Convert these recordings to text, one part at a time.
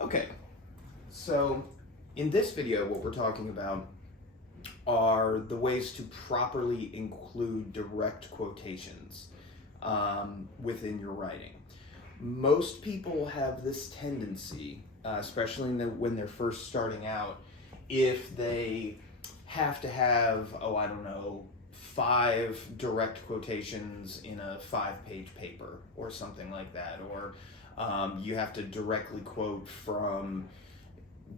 Okay, so in this video, what we're talking about are the ways to properly include direct quotations within your writing. Most people have this tendency, especially when they're first starting out, if they have to have, I don't know, 5 direct quotations in a 5-page paper or something like that, or you have to directly quote from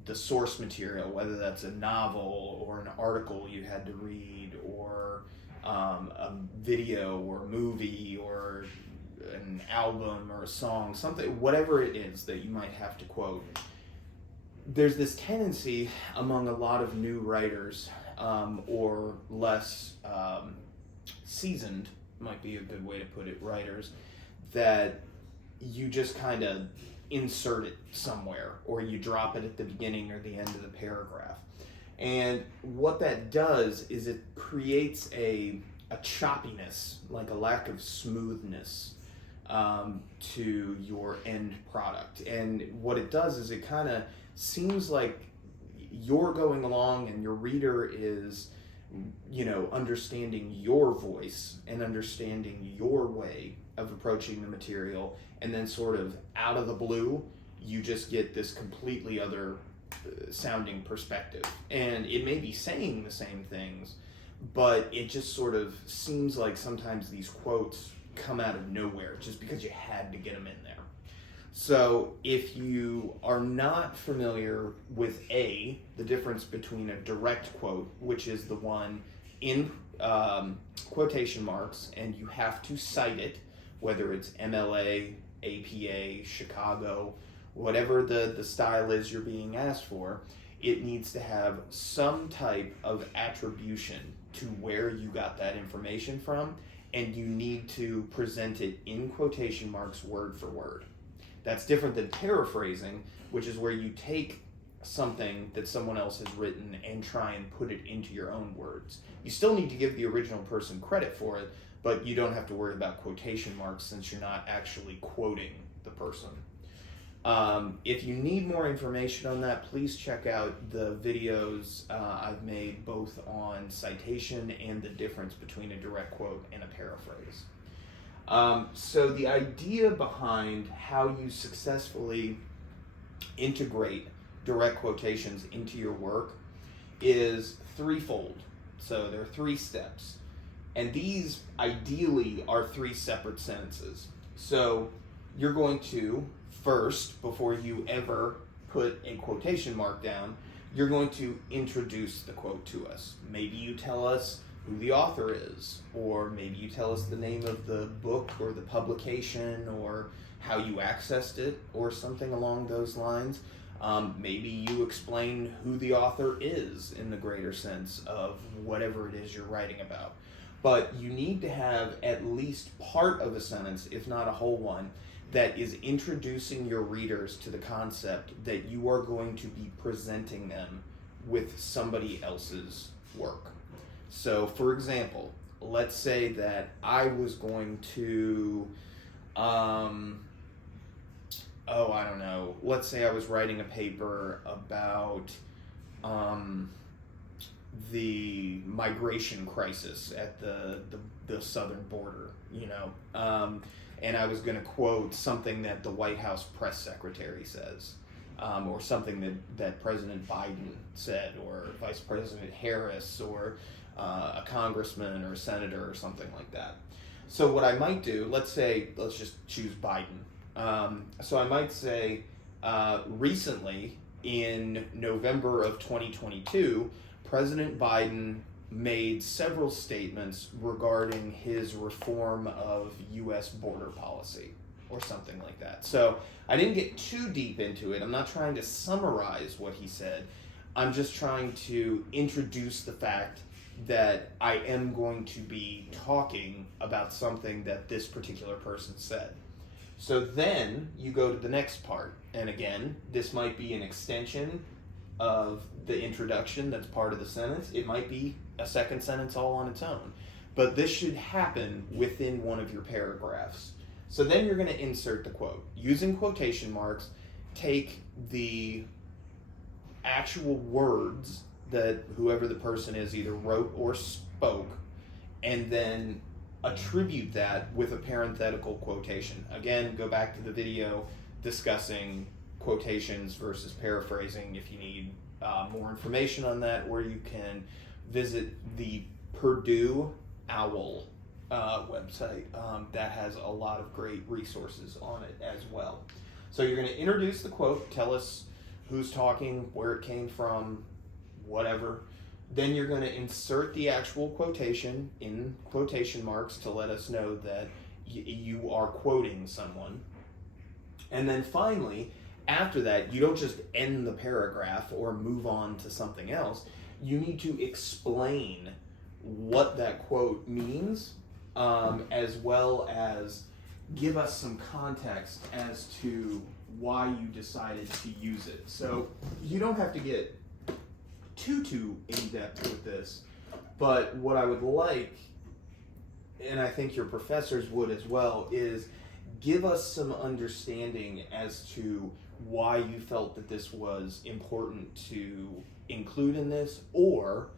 the source material, whether that's a novel or an article you had to read, or a video or a movie or an album or a song, something, whatever it is that you might have to quote. There's this tendency among a lot of new writers, or less seasoned, might be a good way to put it, writers, that you just kind of insert it somewhere, or you drop it at the beginning or the end of the paragraph. And what that does is it creates a choppiness, like a lack of smoothness to your end product. And what it does is it kind of seems like you're going along and your reader is, understanding your voice and understanding your way of approaching the material, and then sort of out of the blue, you just get this completely other sounding perspective. And it may be saying the same things, but it just sort of seems like sometimes these quotes come out of nowhere just because you had to get them in there. So if you are not familiar with the difference between a direct quote, which is the one in quotation marks, and you have to cite it, whether it's MLA, APA, Chicago, whatever the style is you're being asked for, it needs to have some type of attribution to where you got that information from, and you need to present it in quotation marks word for word. That's different than paraphrasing, which is where you take something that someone else has written and try and put it into your own words. You still need to give the original person credit for it, but you don't have to worry about quotation marks since you're not actually quoting the person. If you need more information on that, please check out the videos I've made both on citation and the difference between a direct quote and a paraphrase. So the idea behind how you successfully integrate direct quotations into your work is threefold. So there are 3 steps. And these ideally are 3 separate sentences. So you're going to first, before you ever put a quotation mark down, you're going to introduce the quote to us. Maybe you tell us who the author is, or maybe you tell us the name of the book or the publication or how you accessed it or something along those lines. Maybe you explain who the author is in the greater sense of whatever it is you're writing about. But you need to have at least part of a sentence, if not a whole one, that is introducing your readers to the concept that you are going to be presenting them with somebody else's work. So, for example, let's say that I was going to, let's say I was writing a paper about the migration crisis at the southern border, and I was going to quote something that the White House press secretary says, or something that President Biden said, or Vice President Harris, or a congressman or a senator or something like that. So what I might do, let's just choose Biden. So I might say, recently in November of 2022, President Biden made several statements regarding his reform of U.S. border policy, or something like that. So I didn't get too deep into it. I'm not trying to summarize what he said. I'm just trying to introduce the fact that I am going to be talking about something that this particular person said. So then you go to the next part. And again, this might be an extension of the introduction that's part of the sentence. It might be a second sentence all on its own. But this should happen within one of your paragraphs. So then you're going to insert the quote using quotation marks, take the actual words that whoever the person is either wrote or spoke, and then attribute that with a parenthetical quotation. Again, go back to the video discussing quotations versus paraphrasing if you need more information on that, or you can visit the Purdue OWL website that has a lot of great resources on it as well. So you're going to introduce the quote, tell us who's talking, where it came from, whatever. Then you're going to insert the actual quotation in quotation marks to let us know that you are quoting someone. And then finally, after that, you don't just end the paragraph or move on to something else. You need to explain what that quote means, as well as give us some context as to why you decided to use it. So you don't have to get too in-depth with this, but what I would like, and I think your professors would as well, is give us some understanding as to why you felt that this was important to include in this, or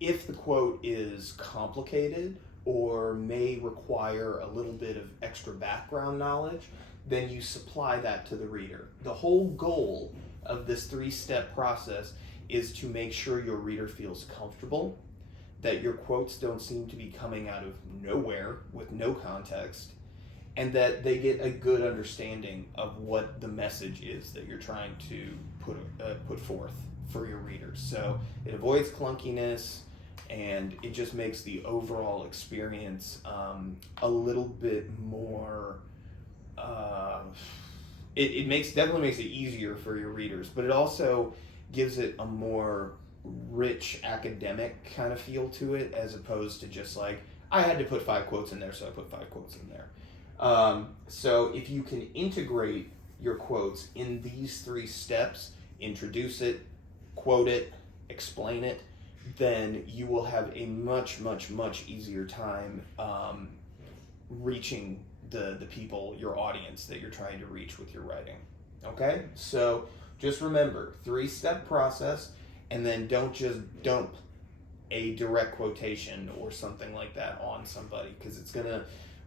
if the quote is complicated or may require a little bit of extra background knowledge, then you supply that to the reader. The whole goal of this 3-step process is to make sure your reader feels comfortable, that your quotes don't seem to be coming out of nowhere with no context, and that they get a good understanding of what the message is that you're trying to put forth for your readers. So it avoids clunkiness, and it just makes the overall experience a little bit more. It definitely makes it easier for your readers, but it also gives it a more rich academic kind of feel to it, as opposed to just like, I had to put 5 quotes in there, so I put 5 quotes in there. So if you can integrate your quotes in these 3 steps, introduce it, quote it, explain it, then you will have a much easier time reaching the people, your audience that you're trying to reach with your writing. Okay? So just remember, 3-step process, and then don't just dump a direct quotation or something like that on somebody, because it's going to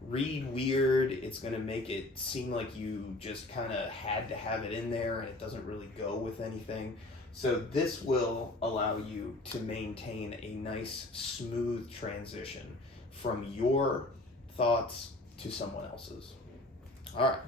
read weird. It's going to make it seem like you just kind of had to have it in there, and it doesn't really go with anything. So this will allow you to maintain a nice, smooth transition from your thoughts to someone else's. All right.